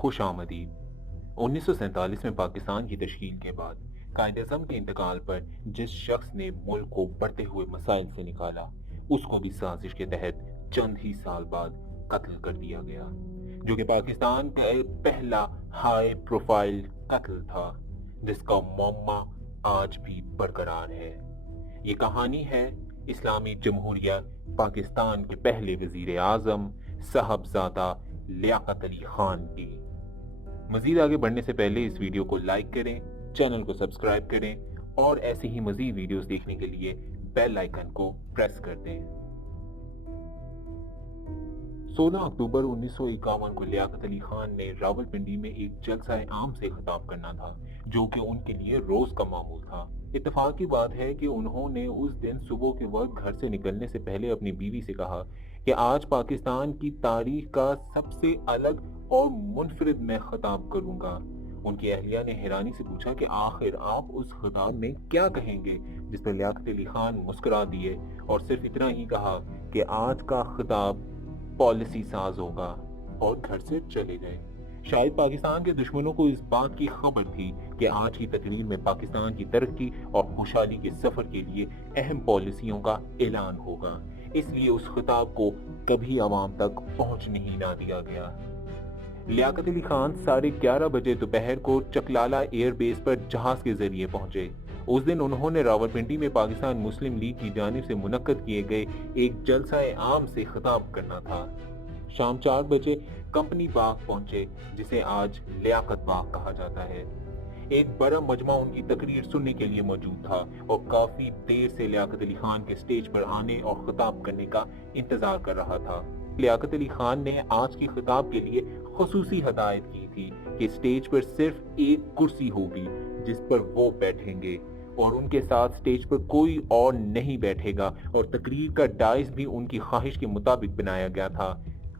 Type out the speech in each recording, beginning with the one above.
خوش آمدید۔ 1947 میں پاکستان کی تشکیل کے بعد قائد اعظم کے انتقال پر جس شخص نے ملک کو بڑھتے ہوئے مسائل سے نکالا، اس کو بھی سازش کے تحت چند ہی سال بعد قتل کر دیا گیا، جو کہ پاکستان کا پہلا ہائی پروفائل قتل تھا جس کا معمہ آج بھی برقرار ہے۔ یہ کہانی ہے اسلامی جمہوریہ پاکستان کے پہلے وزیر اعظم صاحبزادہ لیاقت علی خان کی۔ مزید آگے بڑھنے سے پہلے اس ویڈیو کو لائک کریں، چینل کو سبسکرائب کریں اور ایسی ہی مزید ویڈیوز دیکھنے کے لیے بیل آئیکن کو پریس کر دیں۔ 16 اکتوبر 1951 کو لیاقت علی خان نے راولپنڈی میں ایک جلسہ عام سے خطاب کرنا تھا، جو کہ ان کے لیے روز کا معمول تھا۔ اتفاق کی بات ہے کہ انہوں نے اس دن صبح کے وقت گھر سے نکلنے سے پہلے اپنی بیوی سے کہا کہ آج پاکستان کی تاریخ کا سب سے الگ اور منفرد میں خطاب کروں گا۔ ان کی اہلیہ نے حیرانی سے پوچھا کہ آخر آپ اس خطاب میں کیا کہیں گے، جس پر لیاقت علی خان مسکرا دیے اور صرف اتنا ہی کہا کہ آج کا خطاب پالیسی ساز ہوگا، اور گھر سے چلے گئے۔ شاید پاکستان کے دشمنوں کو اس بات کی خبر تھی کہ آج کی تقریر میں پاکستان کی ترقی اور خوشحالی کے سفر کے لیے اہم پالیسیوں کا اعلان ہوگا، اس لیے اس خطاب کو کبھی عوام تک پہنچنے ہی نہ دیا گیا۔ لیاقت علی خان 11:30 بجے دوپہر کو چکلالہ ایئر بیس پر جہاز کے ذریعے پہنچے۔ اس دن انہوں نے راولپنڈی میں پاکستان مسلم لیگ کی جانب سے منعقد کیے گئے ایک جلسہ عام سے خطاب کرنا تھا۔ شام 4 بجے کمپنی باغ پہنچے، جسے آج لیاقت باغ کہا جاتا ہے۔ ایک بڑا مجمع ان کی تقریر سننے کے لیے موجود تھا اور کافی دیر سے لیاقت علی خان کے سٹیج پر آنے اور خطاب کرنے کا انتظار کر رہا تھا۔ لیاقت علی خان نے آج کی خطاب کے لیے خصوصی ہدایت کی تھی کہ سٹیج پر صرف ایک کرسی ہوگی جس پر وہ بیٹھیں گے اور ان کے ساتھ سٹیج پر کوئی اور نہیں بیٹھے گا، اور تقریر کا ڈائس بھی ان کی خواہش کے مطابق بنایا گیا تھا،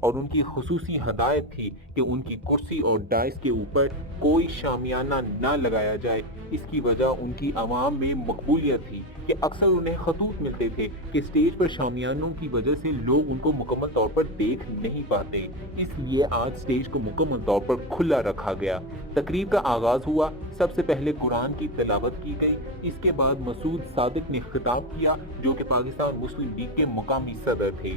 اور ان کی خصوصی ہدایت تھی کہ ان کی کرسی اور ڈائس کے اوپر کوئی شامیانہ نہ لگایا جائے۔ اس کی وجہ ان کی عوام میں مقبولیت تھی کہ اکثر انہیں خطوط ملتے تھے کہ سٹیج پر شامیانوں کی وجہ سے لوگ ان کو مکمل طور پر دیکھ نہیں پاتے، اس لیے آج سٹیج کو مکمل طور پر کھلا رکھا گیا۔ تقریب کا آغاز ہوا، سب سے پہلے قرآن کی تلاوت کی گئی، اس کے بعد مسعود صادق نے خطاب کیا جو کہ پاکستان مسلم لیگ کے مقامی صدر تھے۔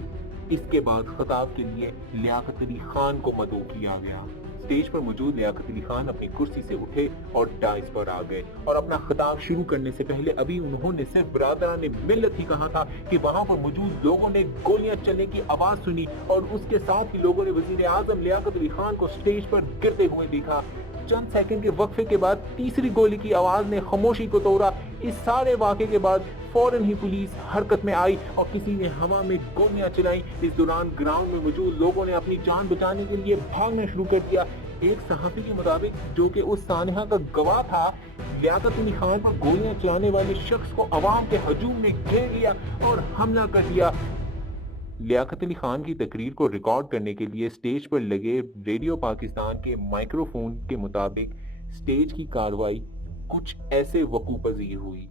اس کے بعد خطاب کے لیے لیاقت علی خان کو مدعو کیا گیا۔ سٹیج پر موجود لیاقت علی خان اپنی کرسی سے اٹھے اور ڈائس پر آ گئے، اور اپنا خطاب شروع کرنے سے پہلے ابھی انہوں نے صرف برادران ملت ہی کہا تھا کہ وہاں پر موجود لوگوں نے گولیاں چلنے کی آواز سنی، اور اس کے ساتھ ہی لوگوں نے وزیر اعظم لیاقت علی خان کو سٹیج پر گرتے ہوئے دیکھا۔ چند سیکنڈ کے وقفے کے بعد تیسری گولی کی آواز نے خاموشی کو توڑا۔ اس سارے واقعے کے بعد فوراً ہی پولیس حرکت میں آئی اور کسی نے ہوا میں گولیاں چلائیں۔ اس دوران گراؤنڈ میں موجود لوگوں نے اپنی جان بچانے کے لیے بھاگنا شروع کر دیا۔ ایک صحافی کے مطابق، جو کہ اس سانحہ کا گواہ تھا، لیاقت علی خان پر گولیاں چلانے والے شخص کو عوام کے ہجوم میں گھیر لیا اور حملہ کر دیا۔ لیاقت علی خان کی تقریر کو ریکارڈ کرنے کے لیے سٹیج پر لگے ریڈیو پاکستان کے مائکرو فون کے مطابق سٹیج کی کارروائی کچھ ایسے وقوع پذیر ہوئی۔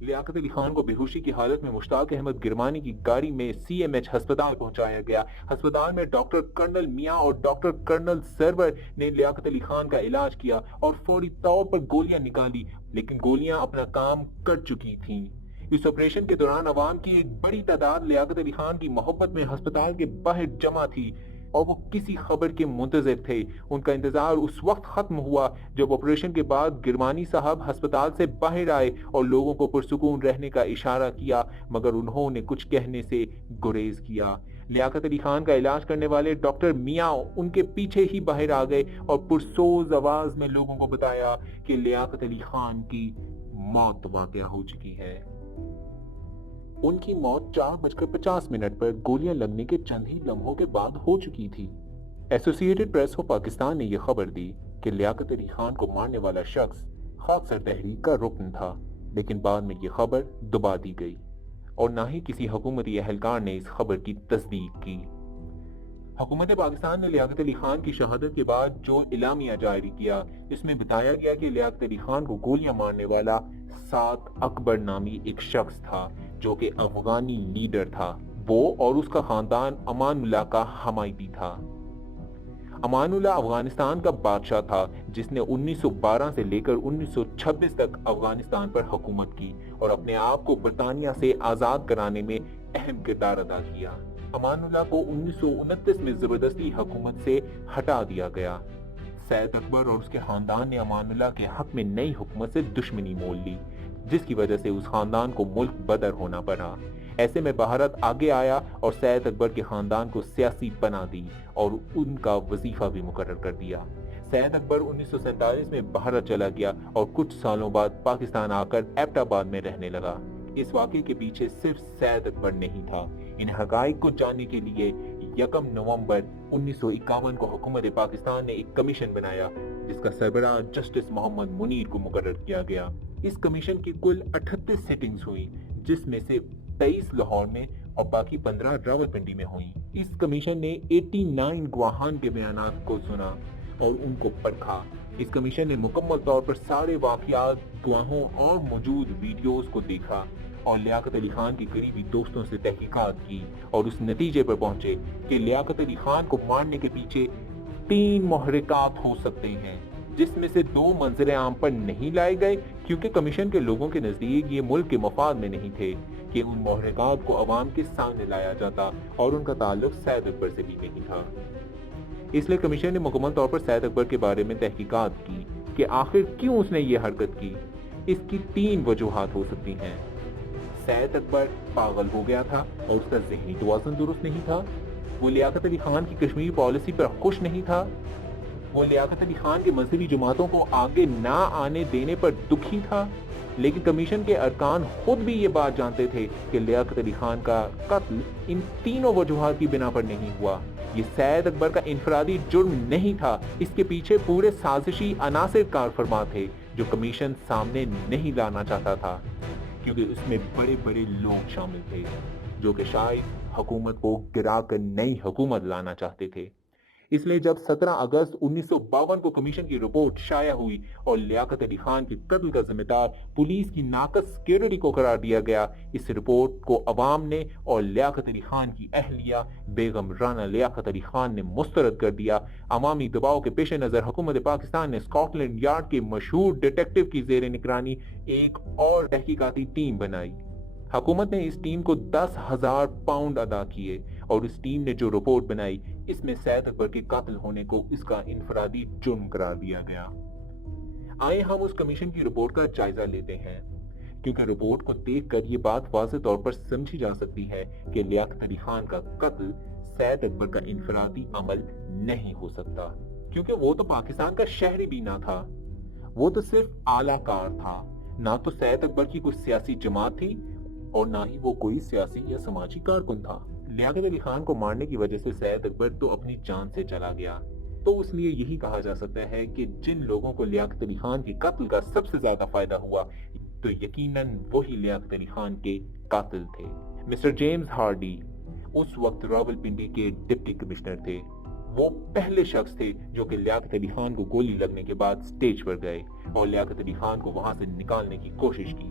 لیاقت علی خان کو بے ہوشی کی حالت میں مشتاق احمد گرمانی کی گاڑی میں CMH ہسپتال پہنچایا گیا۔ ہسپتال میں ڈاکٹر کرنل میاں اور ڈاکٹر کرنل سرور نے لیاقت علی خان کا علاج کیا اور فوری طور پر گولیاں نکالی، لیکن گولیاں اپنا کام کر چکی تھیں۔ اس آپریشن کے دوران عوام کی ایک بڑی تعداد لیاقت علی خان کی محبت میں ہسپتال کے باہر جمع تھی، اور وہ کسی خبر کے منتظر تھے۔ ان کا انتظار اس وقت ختم ہوا جب آپریشن کے بعد گرمانی صاحب ہسپتال سے باہر آئے اور لوگوں کو پرسکون رہنے کا اشارہ کیا، مگر انہوں نے کچھ کہنے سے گریز کیا۔ لیاقت علی خان کا علاج کرنے والے ڈاکٹر میاں ان کے پیچھے ہی باہر آ گئے اور پرسوز آواز میں لوگوں کو بتایا کہ لیاقت علی خان کی موت واقع ہو چکی ہے۔ ان کی موت 4:50 پر گولیاں لگنے کے چند ہی لمحوں کے بعد ہو چکی تھی۔ ایسوسی ایٹڈ پریس آف پاکستان نے یہ خبر دی کہ لیاقت علی خان کو مارنے والا شخص خاکسار تحریک کا رکن تھا، لیکن بعد میں یہ خبر دبا دی گئی اور نہ ہی کسی حکومتی اہلکار نے اس خبر کی تصدیق کی۔ حکومت پاکستان نے لیاقت علی خان کی شہادت کے بعد جو اعلامیہ جاری کیا، اس میں بتایا گیا کہ لیاقت علی خان کو گولیاں مارنے والا سعد اکبر نامی ایک شخص تھا جو کہ افغانی لیڈر تھا۔ وہ اور اس کا خاندان امان اللہ کا حمایتی تھا۔ امان اللہ افغانستان کا بادشاہ تھا جس نے 1912 سے لے کر 1926 تک افغانستان پر حکومت کی اور اپنے آپ کو برطانیہ سے آزاد کرانے میں اہم کردار ادا کیا۔ امان اللہ کو 1929 میں زبردستی حکومت سے ہٹا دیا گیا۔ سعد اکبر اور اس کے خاندان نے امان اللہ کے حق میں نئی حکومت سے دشمنی مول لی، جس کی وجہ سے اس خاندان کو ملک بدر ہونا پڑا۔ ایسے میں بھارت آگے آیا اور سعد اکبر کے خاندان کو سیاسی پناہ دی اور ان کا وظیفہ بھی مقرر کر دیا۔ سعد اکبر 1947 میں بھارت چلا گیا اور کچھ سالوں بعد پاکستان آ کر ایبٹ آباد میں رہنے لگا۔ اس واقعے کے پیچھے صرف سعد اکبر نہیں تھا۔ ان حقائق کو جاننے کے لیے 1 نومبر 1951 کو حکومت پاکستان نے ایک کمیشن بنایا جس کا سربراہ جسٹس محمد منیر کو مقرر کیا گیا۔ اس کمیشن کی کل 38 سیٹنگز ہوئی، جس میں سے 23 لاہور میں اور باقی 15 راولپنڈی میں ہوئیں۔ اس کمیشن نے 89 گواہان کے بیانات کو سنا اور ان کو پرکھا۔ اس کمیشن نے مکمل طور پر سارے واقعات، گواہوں اور موجود ویڈیوز کو دیکھا اور لیاقت علی خان کی قریبی دوستوں سے تحقیقات کی اور اس نتیجے پر پہنچے کہ لیاقت علی خان کو مارنے کے پیچھے 3 محرکات ہو سکتے ہیں، جس میں سے 2 منظر عام پر نہیں لائے گئے کیونکہ کمیشن کے لوگوں کے نزدیک یہ ملک کے مفاد میں نہیں تھے کہ ان محرکات کو عوام کے سامنے لایا جاتا اور ان کا تعلق سعد اکبر سے بھی نہیں تھا۔ اس لیے کمیشن نے مکمل طور پر سعد اکبر کے بارے میں تحقیقات کی کہ آخر کیوں اس نے یہ حرکت کی۔ اس کی 3 وجوہات ہو سکتی ہیں۔ سعد اکبر پاگل ہو گیا تھا اور اس کا ذہنی توازن درست نہیں تھا۔ وہ لیاقت علی خان کی کشمیر پالیسی پر خوش نہیں تھا۔ وہ لیاقت علی خان کے مذہبی جماعتوں کو آگے نہ آنے دینے پر دکھی تھا۔ لیکن کمیشن کے ارکان خود بھی یہ بات جانتے تھے کہ لیاقت علی خان کا قتل ان تینوں وجوہات کی بنا پر نہیں ہوا۔ یہ سعد اکبر کا انفرادی جرم نہیں تھا، اس کے پیچھے پورے سازشی عناصر کار فرما تھے جو کمیشن سامنے نہیں لانا چاہتا تھا، کیونکہ اس میں بڑے بڑے لوگ شامل تھے جو کہ شاید حکومت کو گرا کر نئی حکومت لانا چاہتے تھے۔ اس لیے جب 17 اگست 1952 کو کمیشن کی رپورٹ شائع ہوئی اور لیاقت علی خان کے قتل کا ذمہ دار پولیس کی ناقص سیکیورٹی کو قرار دیا گیا، اس رپورٹ کو عوام نے اور لیاقت علی خان کی اہلیہ بیگم رانا لیاقت علی خان نے مسترد کر دیا۔ عوامی دباؤ کے پیش نظر حکومت پاکستان نے اسکاٹ لینڈ یارڈ کے مشہور ڈیٹیکٹو کی زیر نگرانی ایک اور تحقیقاتی ٹیم بنائی۔ حکومت نے اس ٹیم کو 10,000 پاؤنڈ ادا کیے اور اس ٹیم نے جو رپورٹ بنائی اس میں سعد اکبر کے قاتل ہونے کو اس کا انفرادی جرم قرار دیا گیا۔ آئے ہم اس کمیشن کی رپورٹ کا جائزہ لیتے ہیں، کیونکہ رپورٹ کو دیکھ کر یہ بات واضح طور پر سمجھی جا سکتی ہے کہ لیاقت علی خان کا قتل سعد اکبر کا انفرادی عمل نہیں ہو سکتا، کیونکہ وہ تو پاکستان کا شہری بھی نہ تھا، وہ تو صرف اعلی کار تھا۔ نہ تو سعد اکبر کی کوئی سیاسی جماعت تھی اور نہ ہی وہ کوئی سیاسی یا سماجی کارکن تھا۔ لیاقت علی خان کو مارنے کی وجہ سے سعد اکبر تو اپنی جان سے چلا گیا، تو اس لیے یہی کہا جا سکتا ہے کہ جن لوگوں کو لیاقت علی خان کے قتل کا سب سے زیادہ فائدہ ہوا تو یقیناً وہی لیاقت علی خان کے قاتل تھے۔ مسٹر جیمز ہارڈی اس وقت راولپنڈی کے ڈپٹی کمشنر تھے۔ وہ پہلے شخص تھے جو کہ لیاقت علی خان کو گولی لگنے کے بعد سٹیج پر گئے اور لیاقت علی خان کو وہاں سے نکالنے کی کوشش کی۔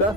10